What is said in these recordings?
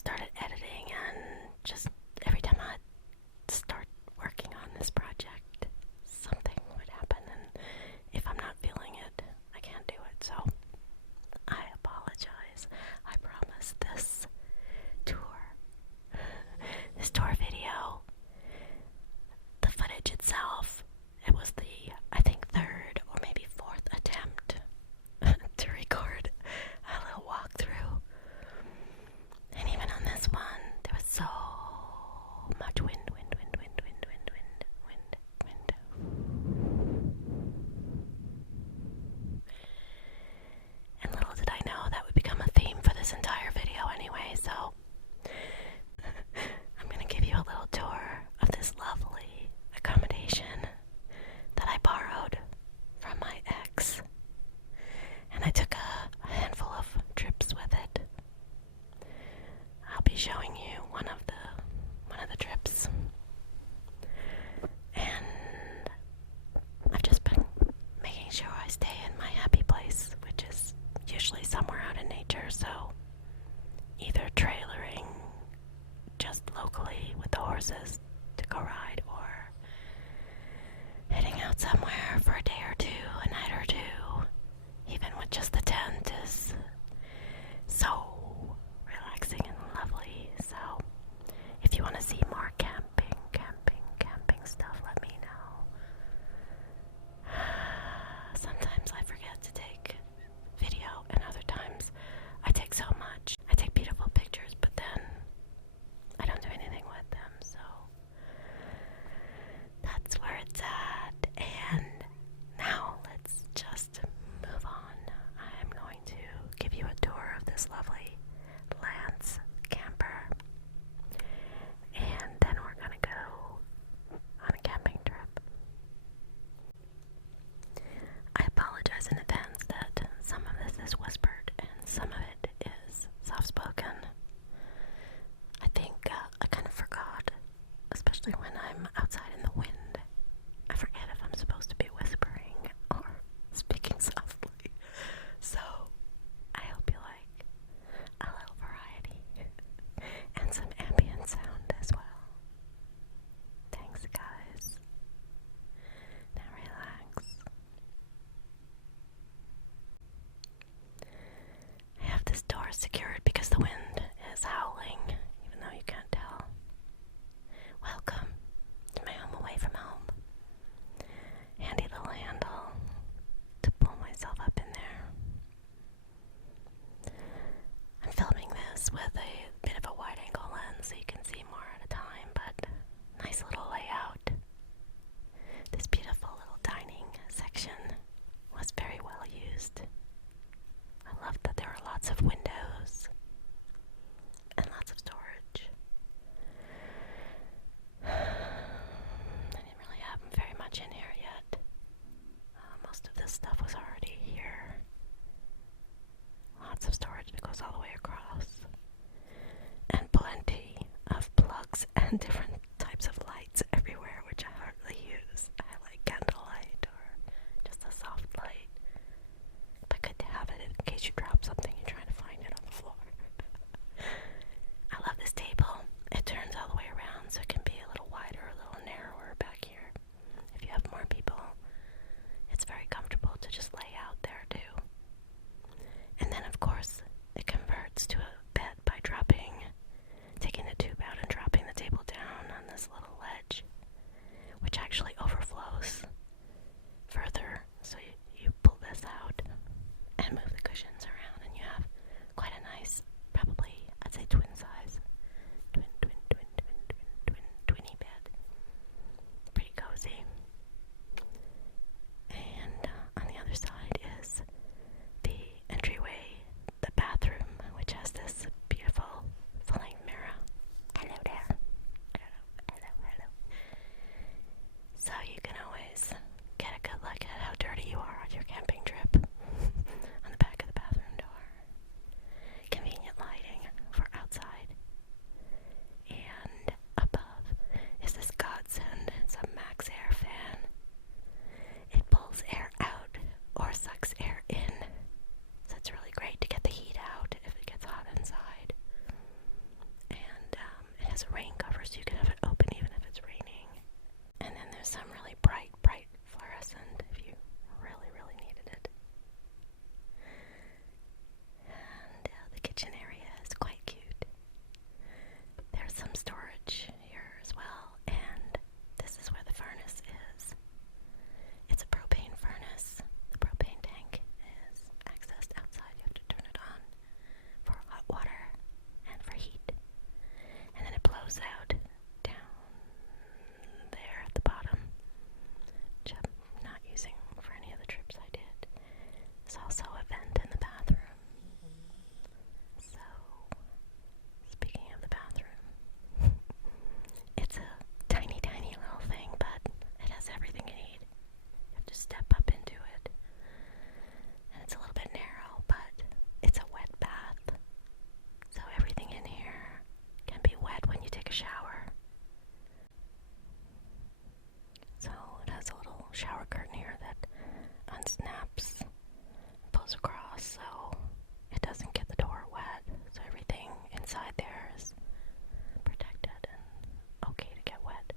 started editing, and just every time I start working on this project, something would happen, and if I'm not feeling it, I can't do it. So I apologize. I promise this tour video, the footage itself, it was the, I think, third or maybe fourth attempt to record a little walkthrough. And even on this one, there was so much wind. And little did I know that would become a theme for this entire video anyway, so I'm going to give you a little tour of this lovely accommodation that I borrowed from my ex. And I took a handful of trips with it. I'll be showing you one of the trips. And I've just been making sure I stay in my happy place, which is usually somewhere out in nature, so either trailering just locally with the horses to go ride, or heading out somewhere for a day or two, a night or two, even with just the tent, is so relaxing and lovely. So if you want to see more camping stuff, let me know. Sometimes I forget to take video, and other times I take so much. I take beautiful pictures, but then I don't do anything with them, so that's where it's at. And now let's just move on. I'm going to give you a tour of this lovely Lance camper, and then we're gonna go on a camping trip. I apologize in advance that some of this is whispered and some of it is soft-spoken. I think I kind of forgot, especially when I'm outside in the wind. I forget if I'm supposed to be whispering or speaking softly. So I hope you like a little variety and some ambient sound as well. Thanks, guys. Now relax. I have this door secured because the wind is howling, even though you can't tell. Welcome to my home away from home. Handy little handle to pull myself up in there. I'm filming this with a bit of a wide angle lens so you can see more at a time, but nice little layout. This beautiful little dining section was very well used. I loved that there were lots of windows and lots of storage. I didn't really have very much in here yet. Most of this stuff was already here. Lots of storage that goes all the way across. And plenty of plugs and different types of lights everywhere, which I hardly use. I like candlelight or just a soft light. But good to have it in case you drop something you're trying to find it on the floor. I love this table. It turns all the way around, so it can be a little wider, a little narrower back here. If you have more people, it's very comfortable to just lay out there too. And then, of course, it converts to a bed by taking the tube out and dropping the table down has a rain cover, so you can have it open even if it's raining. And then there's some really bright fluorescent if you really needed it. And the kitchen area is quite cute. There's some storage here as well, and this is where the furnace is. It's a propane furnace. The propane tank is accessed outside. You have to turn it on for hot water and for heat. And then it blows out down there at the bottom, which I'm not using for any of the trips I did. There's also a vent in the bathroom. So, speaking of the bathroom, it's a tiny little thing, but it has everything you need. You have to step up into it. And it's a little bit narrow, but it's a wet bath. So everything in here can be wet when you take a shower. So it has a little shower curtain here that unsnaps, pulls across so it doesn't get the door wet. So everything inside there is protected and okay to get wet.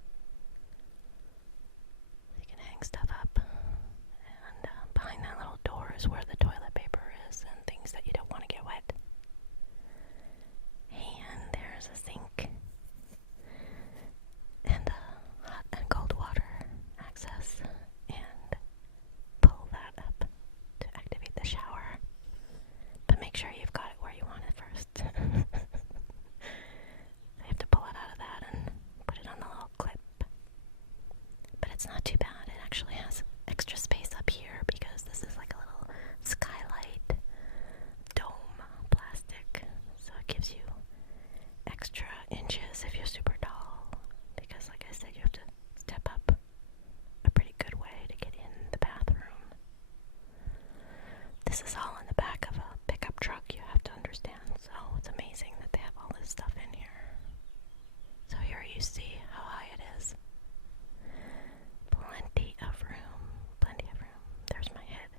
You can hang stuff up, and behind that little door is where the toilet paper is and things that you don't want to get wet. And there's a sink and hot and cold water access, and pull that up to activate the shower. But make sure you've got it where you want it first. You have to pull it out of that and put it on the little clip. But it's not too bad. It actually has extra space up here because this is like a little skylight dome plastic. So it gives you extra inches if you're super tall. Because like I said, you have to step up a pretty good way to get in the bathroom. This is all in the back of a pickup truck, you have to understand. So it's amazing that they have all this stuff in here. So here you see how high it is. Plenty of room. Plenty of room. There's my head.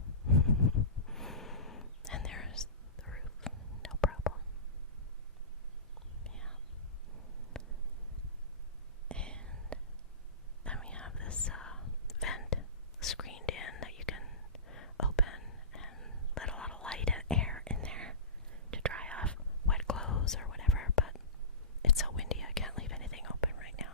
And there's the roof. No problem. Yeah. And then we have this vent screened in that you can open and let a lot of light and air in there to dry off wet clothes or whatever, but it's so windy I can't leave anything open right now.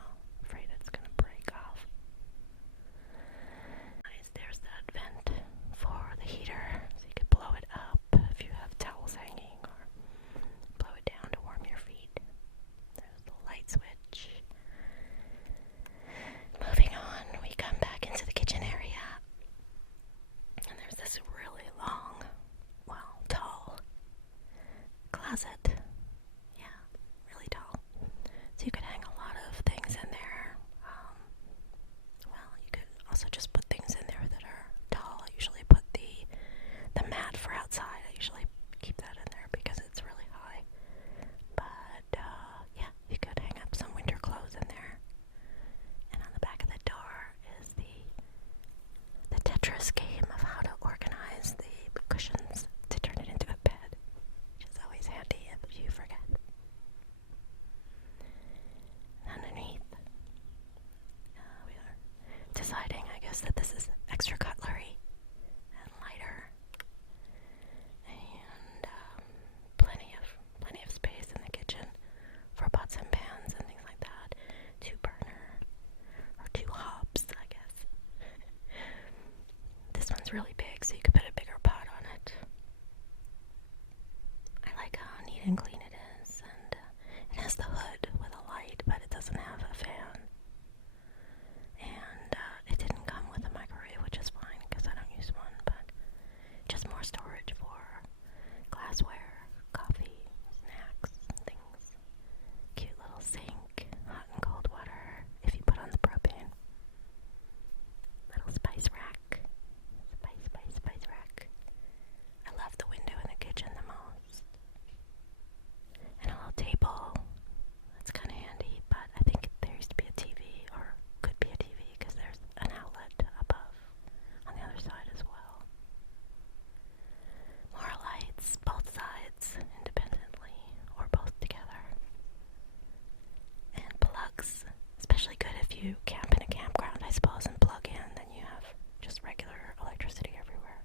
you camp in a campground, I suppose, and plug in, then you have just regular electricity everywhere.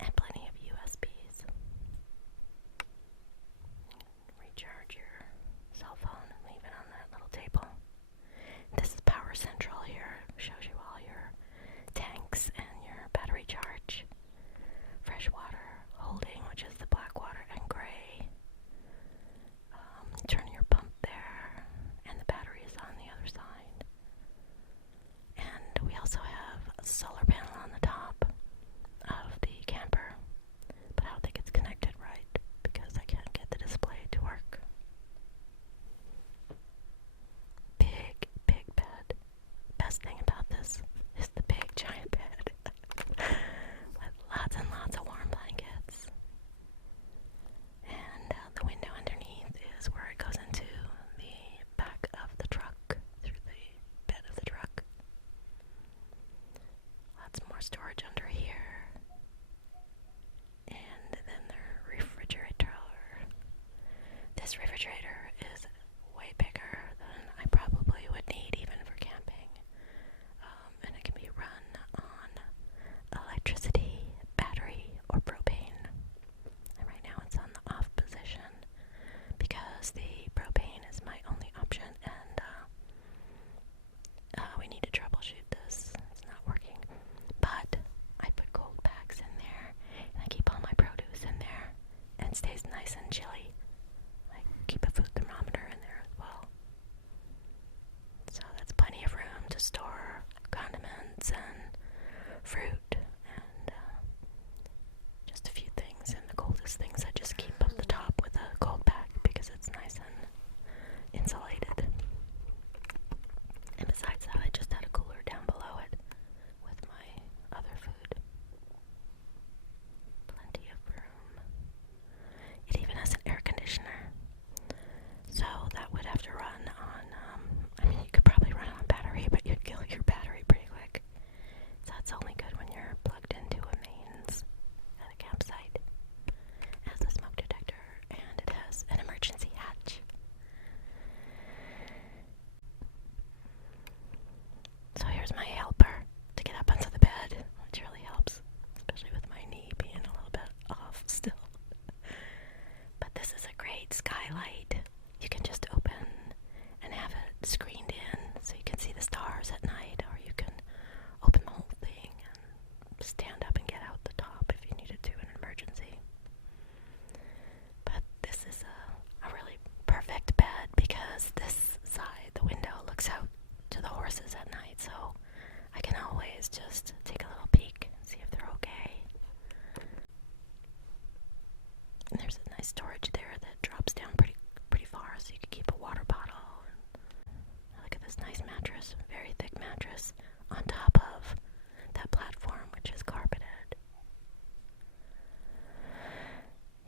And plenty of USBs. Recharge your cell phone and leave it on that little table. This is Power Central here. Shows you all your tanks and your battery charge. Fresh water holding, which is the black water and gray. Turn your pump there, and the battery is on the other side. And we also have a solar panel on the top of the camper, but I don't think it's connected right because I can't get the display to work. Big, big bed. Best thing about this is the big giant bed with lots and lots of warm blankets. And the window underneath is where it goes into the back of the truck, through the bed of the truck. Lots more storage under here. And then the refrigerator. This refrigerator is way bigger than I probably would need even for camping. And it can be run on electricity, battery, or propane. And right now it's on the off position because the propane is my only option, and we need to troubleshoot this. It's not working. But I put cold packs in there, and I keep all my produce in there, and it stays nice and chilly. I keep a food thermometer in there as well. So that's plenty of room to store condiments and fruit and just a few things. And the coldest things I just keep up the top with a cold pack because it's nice and insulated. And besides that, I just had a cooler down below it with my other food. Plenty of room. It even has an air conditioner. So that would have to run on, you could probably run on battery, but you'd kill your battery pretty quick. So that's only good when you're plugged into a mains at a campsite. It has a smoke detector, and it has an emergency hatch. So here's my helper to get up onto the bed, which really helps, especially with my knee being a little bit off still. But this is a great skylight. You can just open and have it screened in so you can see the stars at night, or you can open the whole thing and stand up and get out the top if you needed to in an emergency. But this is a really perfect bed because this side, the window, looks out to the horses at night, so I can always just take a little peek and see if they're okay. And there's a nice storage there that drops down pretty far, so you can keep a water bottle. And look at this nice mattress, very thick mattress, on top of that platform, which is carpeted.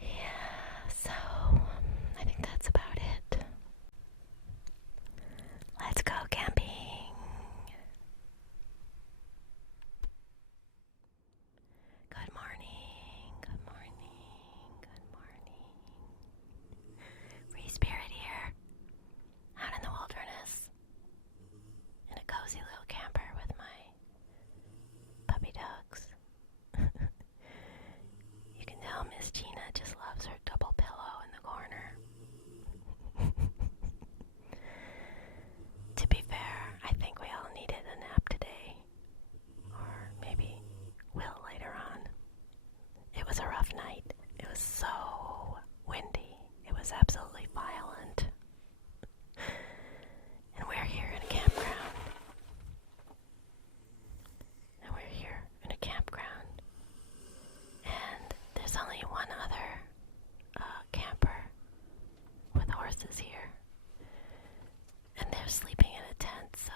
Yeah, so I think that's about it. Let's go camping. Good morning, good morning, good morning. Free Spirit here, out in the wilderness, in a cozy little camper with my puppy dogs. You can tell Miss Gina just loves her double pillow in the corner. To be fair, I think we all needed a nap today, or maybe will later on. It was a rough night. It was so windy. It was absolutely violent. And we're here in a campground. And there's only one other camper with horses here. And they're sleeping in a tent, so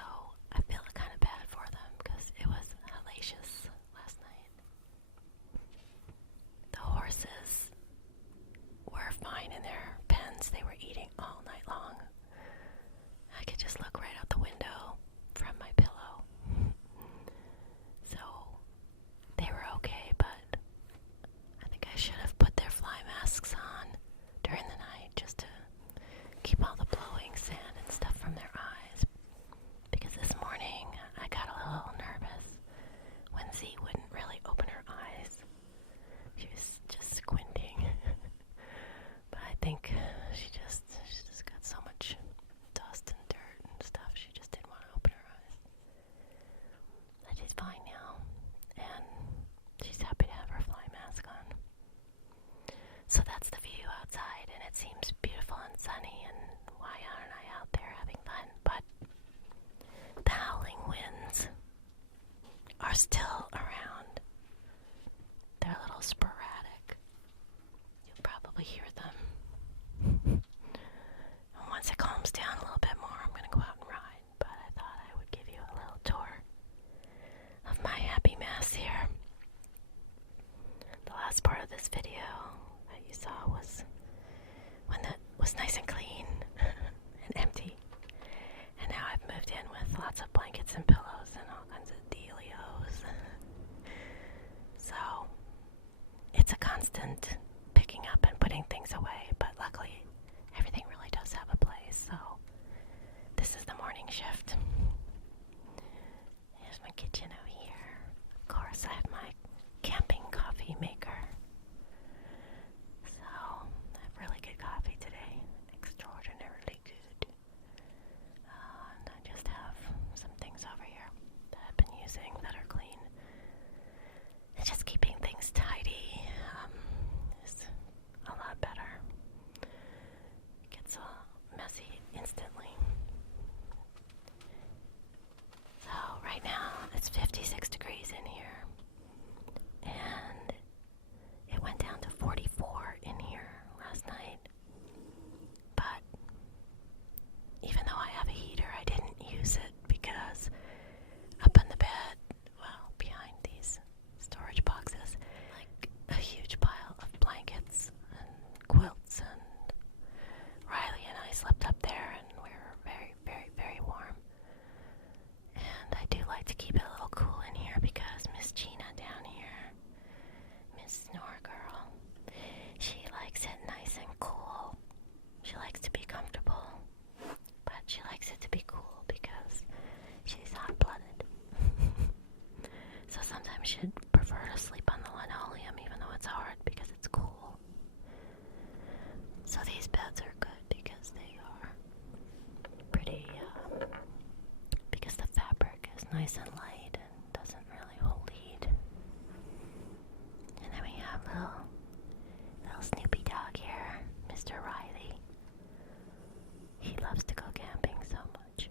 I feel kind of bad for them because it was hellacious last night. The horses were fine in their pens. They were eating all night long. I could just look right out the window from my pillow. So they were okay, but I think I should have put their fly masks on during the night just to keep all the blowing sand and stuff from their eyes. calms down a little bit more, I'm going to go out and ride. But I thought I would give you a little tour of my happy mess here. The last part of this video that you saw was when it was nice and clean and empty. And now I've moved in with lots of blankets and pillows and all kinds of dealios. So it's a constant picking up and putting things away, but luckily everything really does have a place. So this is the morning shift. Here's my kitchen over here. Of course, I have my camping coffee maker. So I have really good coffee today. Extraordinarily good. And I just have some things over here that I've been using that are clean. And just keeping things tidy is a lot better. It gets messy instantly. So right now it's 56 degrees in here, and it went down to 44 in here last night. But even though I have a heater, I didn't use it because up in the bed, well, behind these storage boxes, like a huge pile of blankets and quilts, and Riley and I slept up there, and we were very, very, very warm. And I do like to keep it a little cool in here because Miss Gina down here, Miss Snore Girl, she likes it nice and cool. She likes to be comfortable, but she likes it to be cool because she's hot-blooded. So sometimes she'd prefer to sleep on the linoleum even though it's hard because it's cool. So these beds are good because they are pretty, because the fabric is nice and light and doesn't really hold heat. And then we have little Snoopy dog here, Mr. Riley. He loves to go camping so much.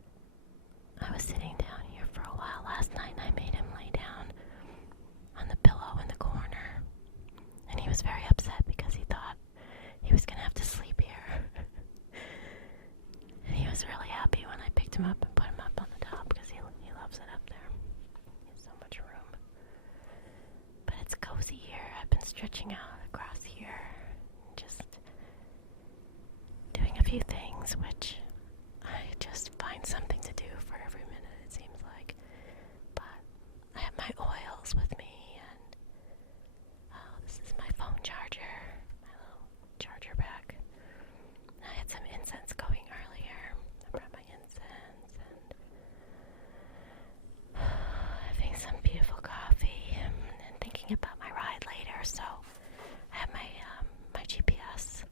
I was sitting down here for a while last night and I made him lay down on the pillow in the corner. And he was very upset because he thought he was going to have to sleep here. And he was really happy when I picked him up and put him up on the top because he loves it up there. He has so much room. But it's cozy here. I've been stretching out across here, just doing a few things, which I just find something to do for every minute, it seems like. But I have my oils with me, and this is my phone charger, my little charger pack. I had some incense going earlier. I brought my incense and having some beautiful coffee and thinking about my ride later. So I have my my GPS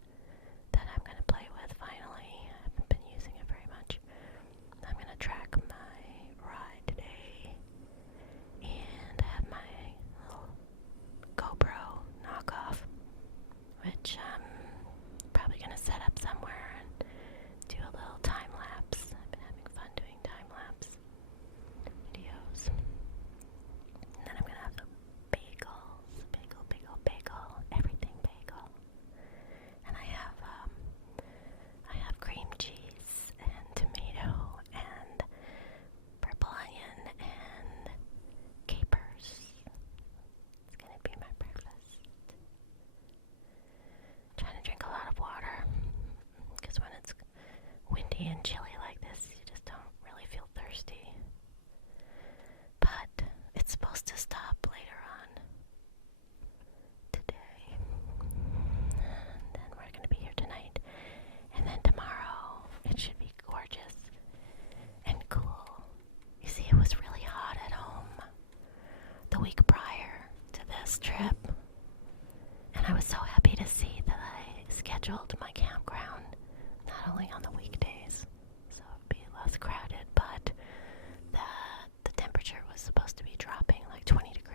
that I'm going to play with finally. I haven't been using it very much. I'm going to track my ride today, and I have my little GoPro knockoff, which I'm probably going to set up somewhere and do a little time lapse. I've been having fun doing time lapse videos. And then I'm going to have the bagels, bagel, everything bagel. And I have cream cheese and tomato and purple onion and capers. It's gonna be my breakfast. Trying to drink a lot of water because when it's windy and chilly like this, you just don't really feel thirsty. But it's supposed to stop later on today. And then we're going to be here tonight. And then tomorrow, it should be gorgeous and cool. You see, it was really hot at home the week prior to this trip. And I was so happy to see that I scheduled my campground not only on the weekdays, so it would be less crowded, but that the temperature was supposed to be dropping like 20 degrees.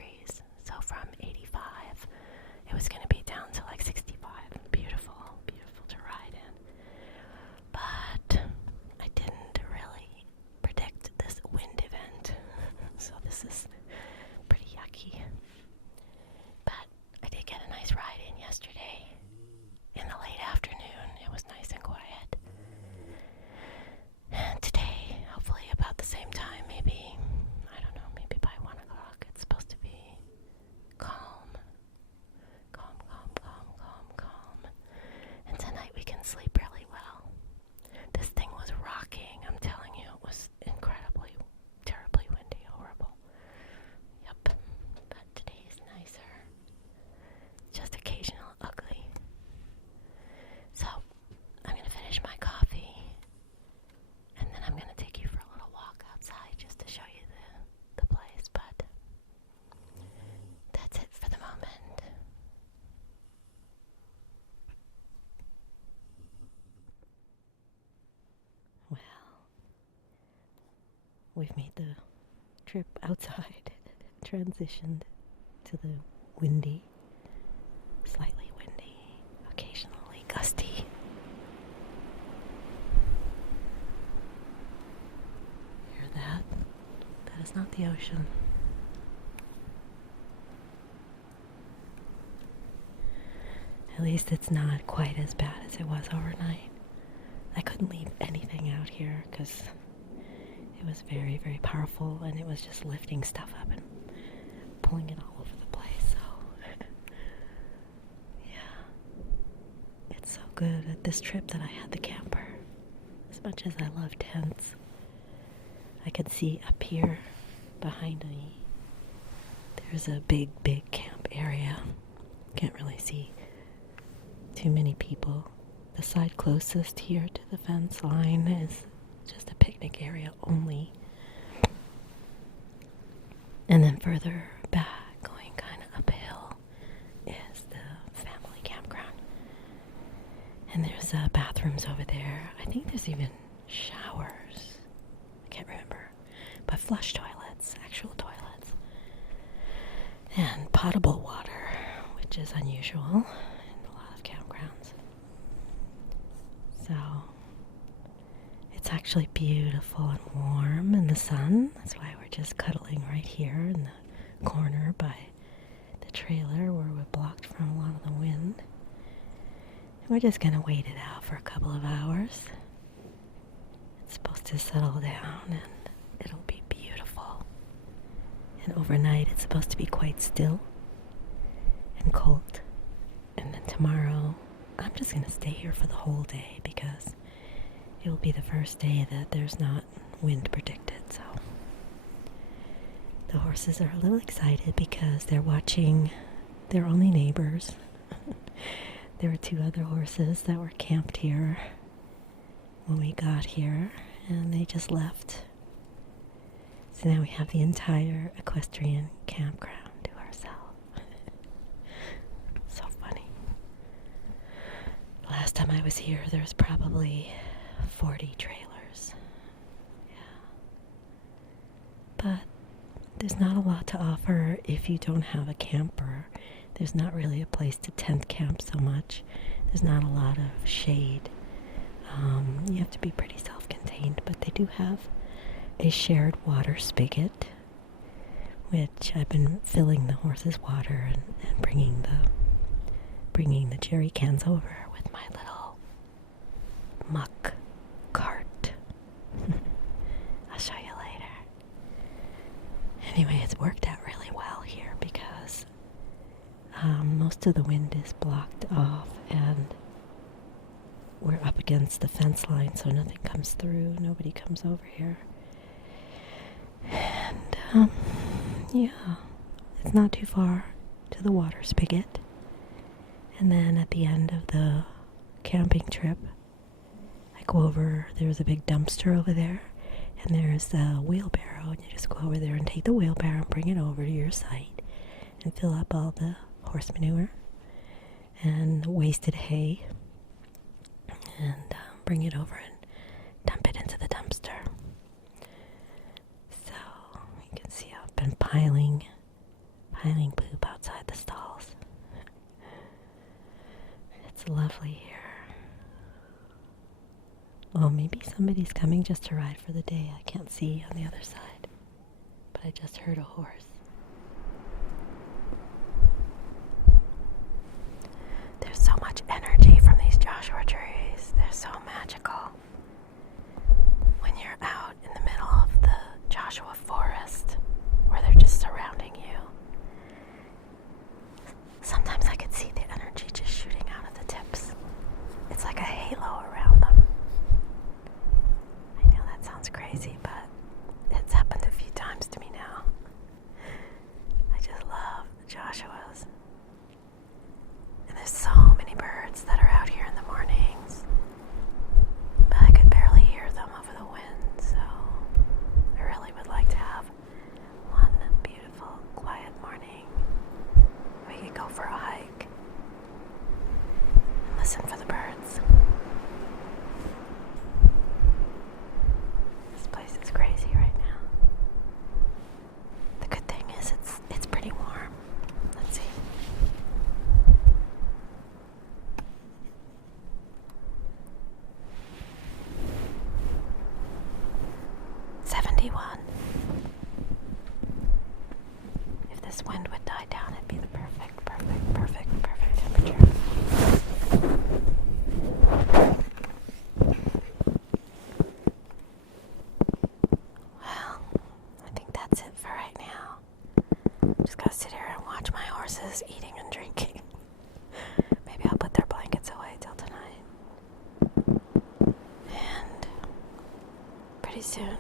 we've made the trip outside, transitioned to the windy, slightly windy, occasionally gusty. Hear that? That is not the ocean. At least it's not quite as bad as it was overnight. I couldn't leave anything out here because it was very, very powerful, and it was just lifting stuff up and pulling it all over the place. So, yeah, it's so good at this trip that I had the camper. As much as I love tents, I could see up here behind me, there's a big, big camp area. Can't really see too many people. The side closest here to the fence line is just a picnic area only. And then further back, going kind of uphill, is the family campground. And there's bathrooms over there. I think there's even showers. I can't remember. But flush toilets, actual toilets. And potable water, which is unusual in a lot of campgrounds. So, it's actually beautiful and warm in the sun. That's why we're just cuddling right here in the corner by the trailer where we're blocked from a lot of the wind. And we're just going to wait it out for a couple of hours. It's supposed to settle down and it'll be beautiful. And overnight it's supposed to be quite still and cold. And then tomorrow I'm just going to stay here for the whole day because it will be the first day that there's not wind predicted. So the horses are a little excited because they're watching their only neighbors. There were 2 other horses that were camped here when we got here, and they just left. So now we have the entire equestrian campground to ourselves. So funny. Last time I was here, there was probably 40 trailers. Yeah. But there's not a lot to offer if you don't have a camper. There's not really a place to tent camp so much. There's not a lot of shade. You have to be pretty self-contained, but they do have a shared water spigot, which I've been filling the horses' water and bringing the jerry cans over with my little muck cart. I'll show you later. Anyway, it's worked out really well here because most of the wind is blocked off and we're up against the fence line, so nothing comes through, nobody comes over here. And yeah, it's not too far to the water spigot. And then at the end of the camping trip, I go over, there's a big dumpster over there, and there's a wheelbarrow, and you just go over there and take the wheelbarrow and bring it over to your site and fill up all the horse manure and wasted hay and bring it over and dump it into the dumpster. So you can see I've been piling poop outside the stalls. It's lovely here. Oh, maybe somebody's coming just to ride for the day. I can't see on the other side, but I just heard a horse. There's so much energy from these Joshua trees. They're so magical. When you're out in the middle of the Joshua forest, where they're just surrounding you, sometimes I could see the energy just shooting out of the tips. It's like a halo around them. I know that sounds crazy, but it's happened a few times to me now. I just love the Joshuas. And there's so many birds that are out here in the mornings, but I could barely hear them over the wind, so I really would like to have one beautiful, quiet morning. We could go for a hike and listen for the birds. This place is 71. If this wind would die down, it'd be the perfect temperature. Well, I think that's it for right now. Just gotta sit here and watch my horses eating and drinking. Maybe I'll put their blankets away till tonight. And pretty soon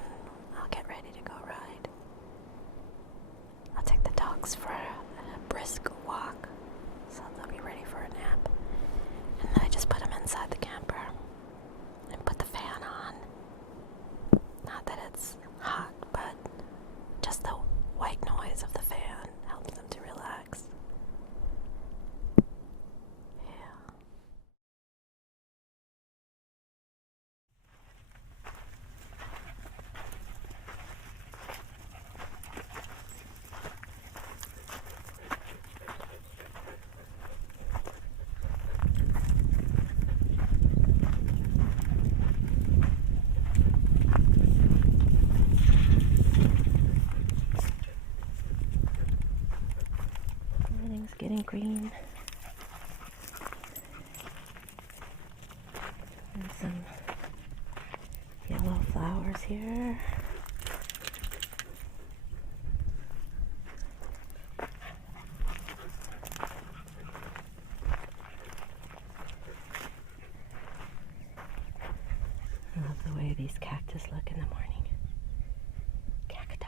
I'll get ready to go ride. I'll take the dogs for a brisk walk, so they'll be ready for a nap. And then I just put them inside the camper and put the fan on. Not that it's hot, but just the white noise of the fan helps them to relax. Yeah. Everything's getting green. There's some yellow flowers here. I love the way these cactus look in the morning. Cacti.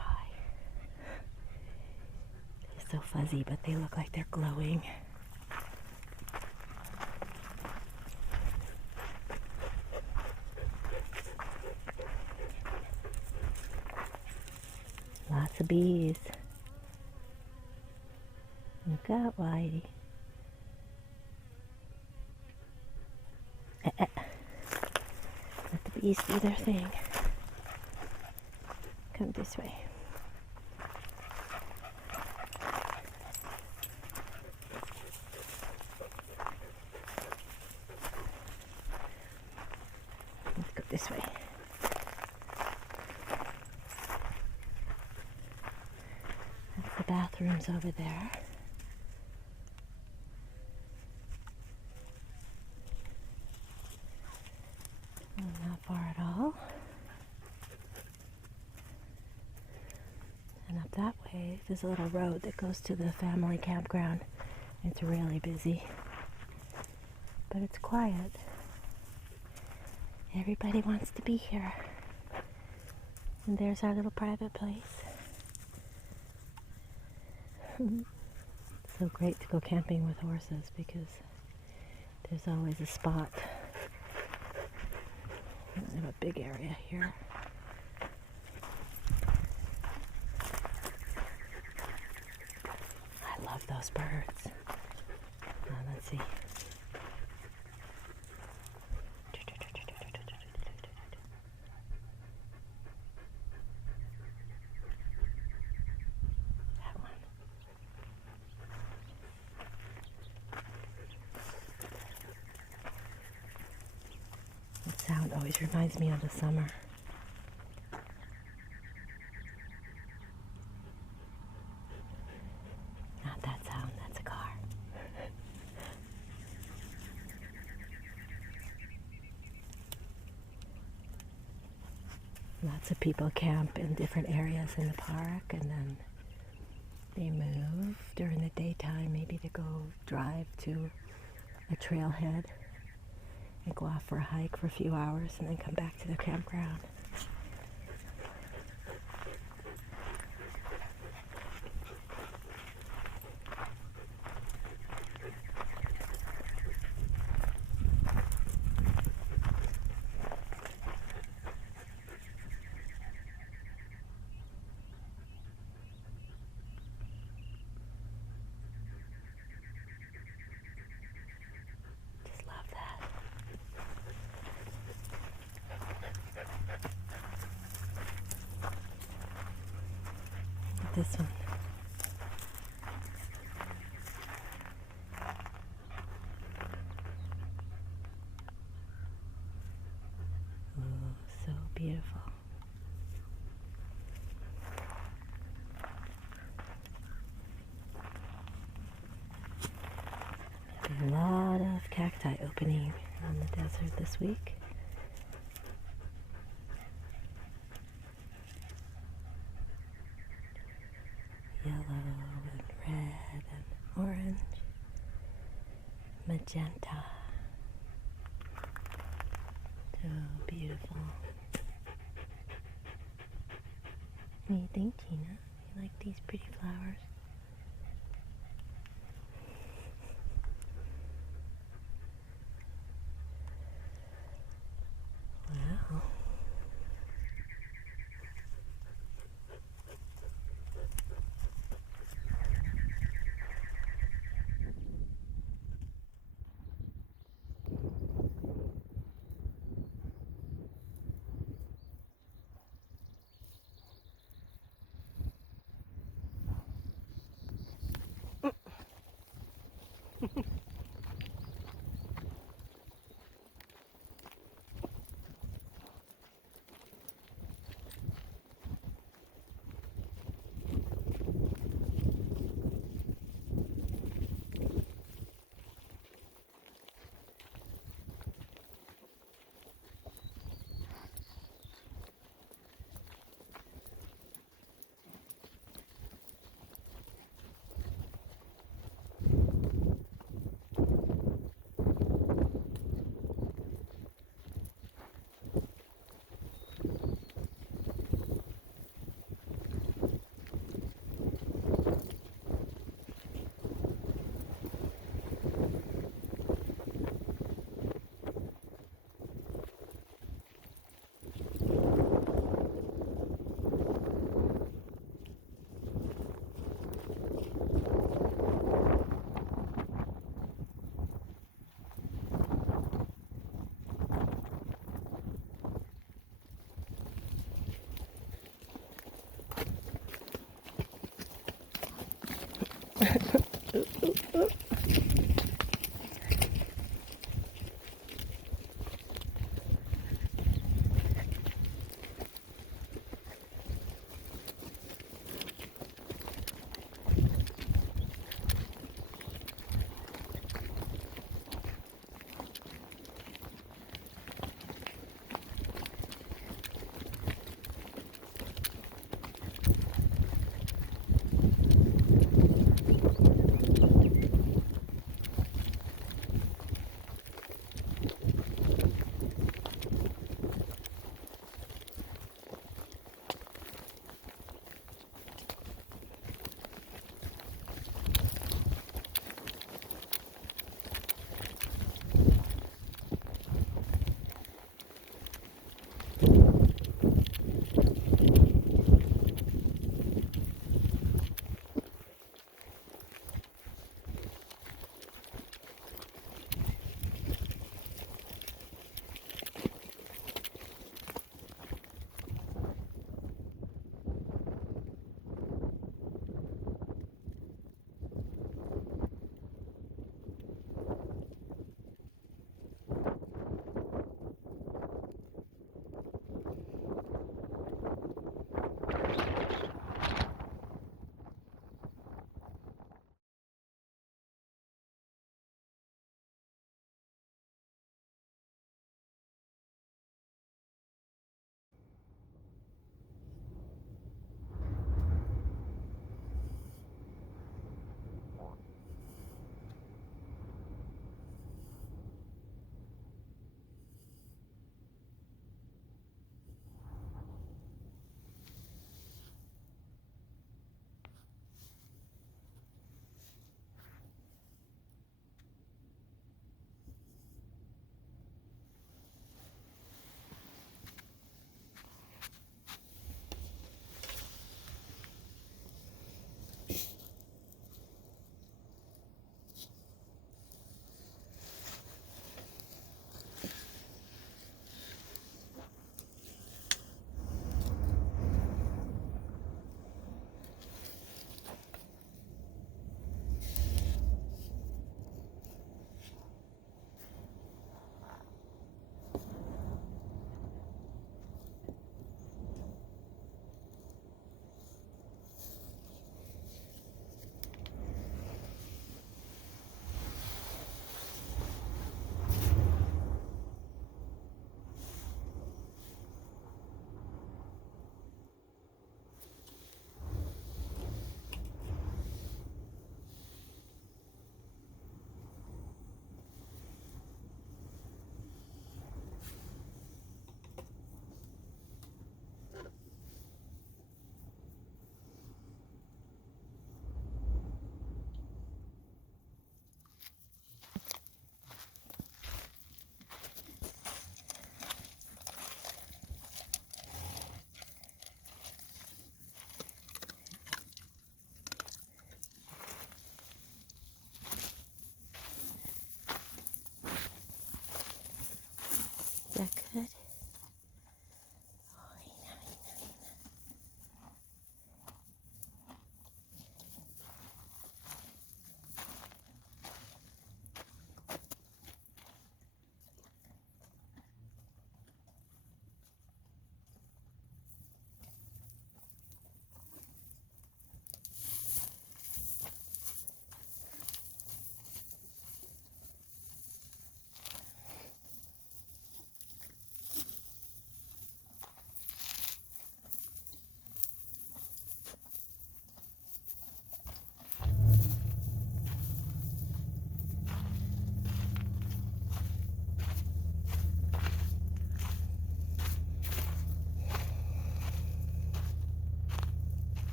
They're so fuzzy, but they look like they're glowing. Lots of bees. Look out, Whitey. Let the bees do their thing. Come this way. Let's go this way. That's the bathrooms over there. Not far at all. And up that way, there's a little road that goes to the family campground. It's really busy, but it's quiet. Everybody wants to be here. And there's our little private place. It's so great to go camping with horses because there's always a spot. We have a big area here. I love those birds. Let's see. That one. That sound always reminds me of the summer. Not that sound, that's a car. Lots of people camp in different areas in the park, and then they move during the daytime, maybe to go drive to a trailhead and go off for a hike for a few hours and then come back to the campground. Just love that. This one. Oh, so beautiful. blizzard this week. Yellow and red and orange, magenta. So beautiful. What do you think, Tina? You like these pretty flowers? Wow.